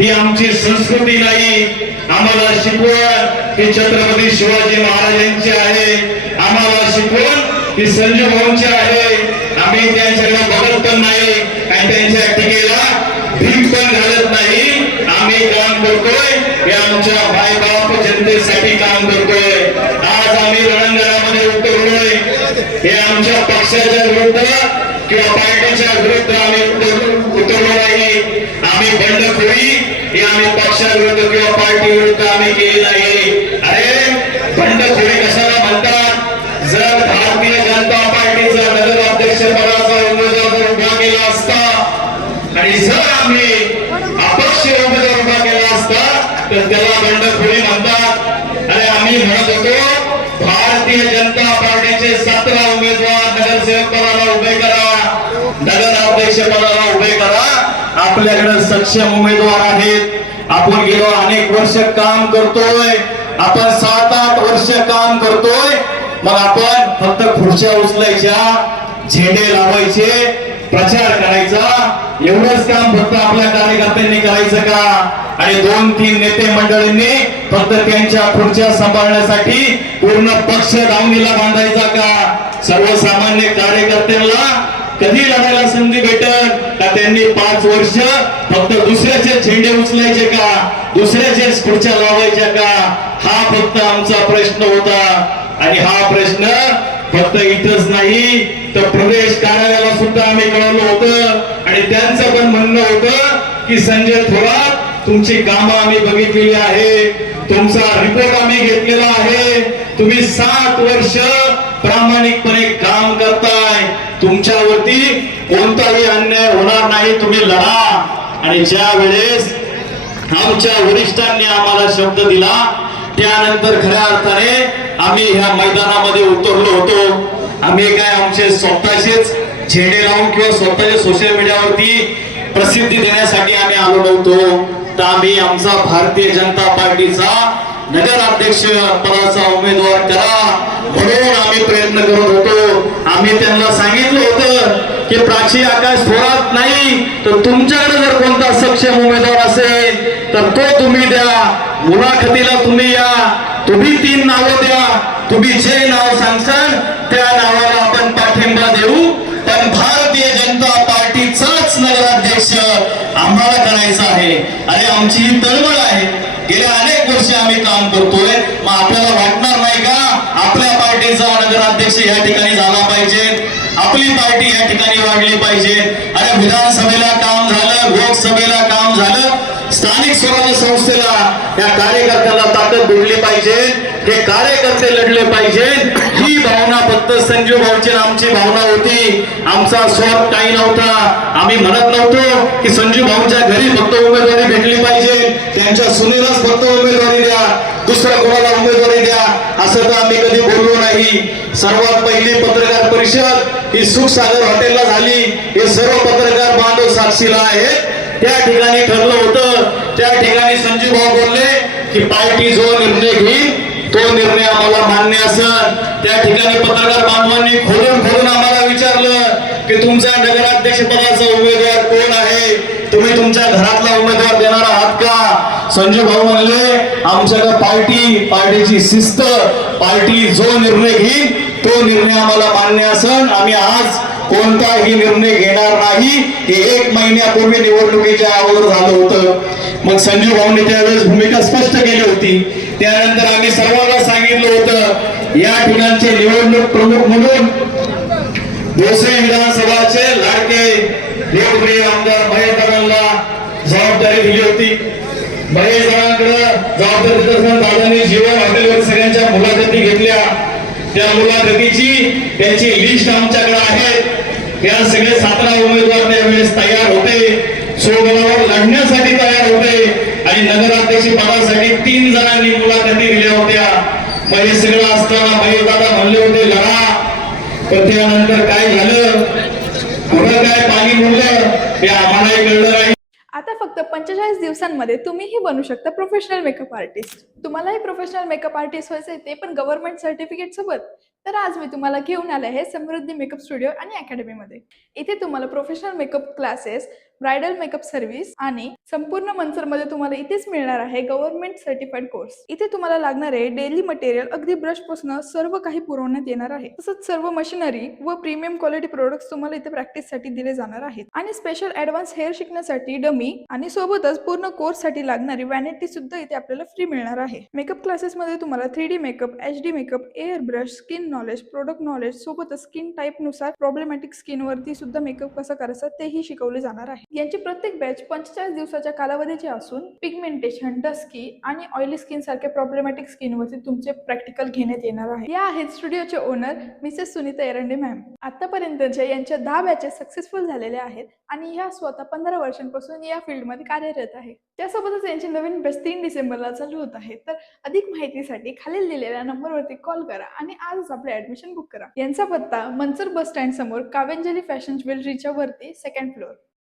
ही आमची संस्कृती नाही. आम्हाला शिकवण ही छत्रपती शिवाजी महाराजांची आहे. आम्हाला शिकवण ही संजय भाऊंची आहे. आम्ही त्यांच्याकडे बघत पण नाही. आणि त्यांच्या टीकेला भीक पण घालत नाही. आम्ही काम करतोय. हे आमच्या बायबाप जनतेसाठी काम करतोय. आज आम्ही रणांगणामध्ये उतरलोय हे आमच्या पक्षाच्या विरुद्ध किंवा पार्टीच्या विरुद्ध आम्ही उतरलो हे आम्ही पक्षाविरुद्ध किंवा पार्टी विरुद्ध आम्ही केली नाही अरे बंडखोरी कशाला म्हणतात? जर भारतीय जनता पार्टीचा नगर अध्यक्ष पदाचा उमेदवार जर उभा केला असता आणि जर आम्ही अपक्ष उमेदवार उभा केला असता तर त्याला बंडखोरी म्हणतात. अरे आम्ही म्हणत होतो भारतीय जनता पार्टीचे सतरा उमेदवार नगरसेवक पदाला उभे करा नगर अध्यक्ष पदाला उभे करा आपल्याकडे सक्षम उमेदवार आहेत. आपण गेलो अनेक वर्ष काम करतोय. आपण सात आठ वर्ष काम करतोय. मग आपण फक्त खुर्च्या उचलायच्या झेंडे लावायचे प्रचार करायचा. एवढंच काम फक्त आपल्या कार्यकर्त्यांनी करायचं का? आणि दोन तीन नेते मंडळींनी फक्त त्यांच्या खुर्च्या सांभाळण्यासाठी पूर्ण पक्ष दावणीला बांधायचा का? सर्वसामान्य कार्यकर्त्यांना कधी लढायला संधी भेटल? त्यांनी पाच वर्ष फक्त दुसऱ्याचे झेंडे उचलायचे का? दुसऱ्याचे खुर्च्या लावायच्या का? हा फक्त आमचा प्रश्न होता. आणि हा प्रश्न फक्त इथंच नाही तर प्रदेश कार्यालयाला सुद्धा आम्ही कळवलं होतं. आणि त्यांचं पण म्हणणं होतं की संजय थोरात तुमची कामं आम्ही बघितलेली आहे. तुमचा रिपोर्ट आम्ही घेतलेला आहे. तुम्ही सात वर्ष प्रामाणिकपणे काम करता. तुमच्यावरती कोणताही अन्याय होणार नाही तुम्ही लढा. आणि ज्या वेळेस आमच्या वरिष्ठांनी आम्हाला शब्द दिला त्यानंतर खऱ्या अर्थाने आम्ही ह्या मैदानामध्ये उतरलो होतो. आम्ही काय आमचे स्वतःचेच झेंडे लावून किंवा स्वतःच्या सोशल मीडियावरती प्रसिद्धी देण्यासाठी आम्ही आलो नव्हतो. तर आम्ही आमचा भारतीय जनता पार्टीचा नगर अध्यक्ष पदाचा उमेदवार करा म्हणून आम्ही प्रयत्न करत होतो. आम्ही त्यांना सांगितलं की प्राची आकाश थोरात नाही तर तुमच्याकडे जर कोणता सक्षम उमेदवार असेल तर तो तुम्ही द्या. मुलाखतीला तुम्ही या. तुम्ही तीन नावं द्या. तुम्ही जे नाव सांगसाल त्या नावाला आपण पाठिंबा देऊ. पण भारतीय जनता पार्टीचाच नगराध्यक्ष आम्हाला करायचा आहे. आणि आमची ही तळमळ आहे. गेल्या अनेक वर्ष आम्ही काम करतोय. मग आपल्याला वाटणार नाही का? पार्टीचा नगराध्यक्ष या ठिकाणी झाला पाहिजे. आपली पार्टी या ठिकाणी वाढली पाहिजे. अरे विधानसभेला काम झालं लोकसभेला काम झालं. स्थानिक स्वराज्य संस्थेला या कार्यकर्त्याला ताकद भेटली पाहिजे. हे कार्यकर्ते लढले पाहिजे. ही भावना फक्त संजीव भाऊची आमची भावना आमचा स्वार्थ काही नव्हता. आम्ही म्हणत नव्हतो की संजू भाऊंच्या घरी फक्त उमेदवारी भेटली पाहिजे. त्यांच्या सुनेलाच फक्त उमेदवारी द्या. दुसऱ्या कोणाला उमेदवारी द्या असं तर आम्ही कधी बोललो नाही. सर्वात पहिली पत्रकार परिषद ही सुखसागर हॉटेलला झाली. हे सर्व पत्रकार बांधव साक्षीला आहेत. त्या ठिकाणी ठरलं होतं त्या ठिकाणी संजीव भाऊ बोलले की पार्टी जो निर्णय घेईल तो निर्णय आम्हाला मान्य असं त्या ठिकाणी पत्रकार बांधवांनी खोलून खोलून आम्हाला विचारलं की तुमचा नगराध्यक्ष पदाचा उमेदवार कोण आहे? तुम्ही तुमच्या घरातला उमेदवार देणार आहात का? संजय भाऊ म्हणले आमच्याकडे पार्टी पार्टीची शिस्त पार्टी जो निर्णय घेईल तो निर्णय आम्हाला मान्य असेल आम्ही आज कोणताही निर्णय घेणार नाही. हे एक महिन्यापूर्वी निवडणुकीच्या अगोदर झालं होतं. मग संजीव भाऊने त्यावेळेस भूमिका स्पष्ट केली होती. त्यानंतर आम्ही सर्वांना सांगितलं होतं या ठिकाणचे निवडणूक प्रमुख म्हणून भोसरी विधानसभाचे लाडके देवप्रिय आमदार महेश दादांना जबाबदारी दिली होती. महेश दादांकडे जबाबदारी दादांनी जीवन हॉटेलवर सगळ्यांच्या मुलाखती घेतल्या. त्या मुलाखतीची त्यांची लिस्ट आमच्याकडे आहे. त्या सगळे सतरा उमेदवार त्यावेळेस तयार होते. सोबळावर लढण्यासाठी तयार होते. आणि नगराध्यक्ष पदासाठी तीन जणांनी मुलाखती दिल्या होत्या. मग हे सगळं असताना महेश दादा तर त्यानंतर काय झालं? पुढं काय पाणी मुरलं? ते आम्हालाही कळलं नाही. आता फक्त पंचेचाळीस दिवसांमध्ये तुम्हीही बनू शकता प्रोफेशनल मेकअप आर्टिस्ट तुम्हालाही प्रोफेशनल मेकअप आर्टिस्ट व्हायचं आहे ते पण गव्हर्नमेंट सर्टिफिकेट सोबत. तर आज मी तुम्हाला घेऊन आले आहे समृद्धी मेकअप स्टुडिओ आणि अकॅडमीमध्ये इथे तुम्हाला professional makeup classes bridal makeup service आणि संपूर्ण मनसरमध्ये तुम्हाला इथेच मिळणार आहे गव्हर्नमेंट सर्टिफाईड कोर्स इथे तुम्हाला लागणारे डेली मटेरियल अगदी ब्रशपासून सर्व काही पुरवण्यात येणार आहे. तसंच सर्व मशिनरी व प्रीमियम क्वालिटी प्रोडक्ट्स तुम्हाला इथे प्रॅक्टिससाठी दिले जाणार आहेत. आणि स्पेशल ऍडव्हान्स हेअर शिकण्यासाठी डमी आणि सोबतच पूर्ण कोर्ससाठी लागणारी वॅनिटी सुद्धा इथे आपल्याला फ्री मिळणार आहे. मेकअप क्लासेस मध्ये तुम्हाला three D makeup H D makeup air brush skin knowledge product knowledge सोबतच स्किन टाईपनुसार प्रॉब्लेमॅटिक स्किनवरती सुद्धा मेकअप कसं करायचं तेही शिकवले जाणार आहे. यांची प्रत्येक बॅच पंचेचाळीस दिवसाच्या कालावधीची असून पिगमेंटेशन डस्की आणि ऑइली स्किन सारख्या प्रॉब्लेमॅटिक स्किनवरती तुमचे प्रॅक्टिकल घेण्यात येणार आहे. या आहेत स्टुडिओचे owner Mrs Sunita Erande ma'am आतापर्यंतच्या यांच्या दहा बॅचेस सक्सेसफुल झालेल्या आहेत आणि ह्या स्वतः पंधरा वर्षांपासून या फील्डमध्ये कार्यरत आहे. त्यासोबतच यांची नवीन बॅच तीन डिसेंबरला चालू होत आहे. तर अधिक माहितीसाठी खालील दिलेल्या नंबरवरती कॉल करा आणि आजच आपले ऍडमिशन बुक करा. यांचा पत्ता मनसर बस स्टँड समोर कावेंजली फॅशन ज्वेलरीच्या वरती सेकंड फ्लोअर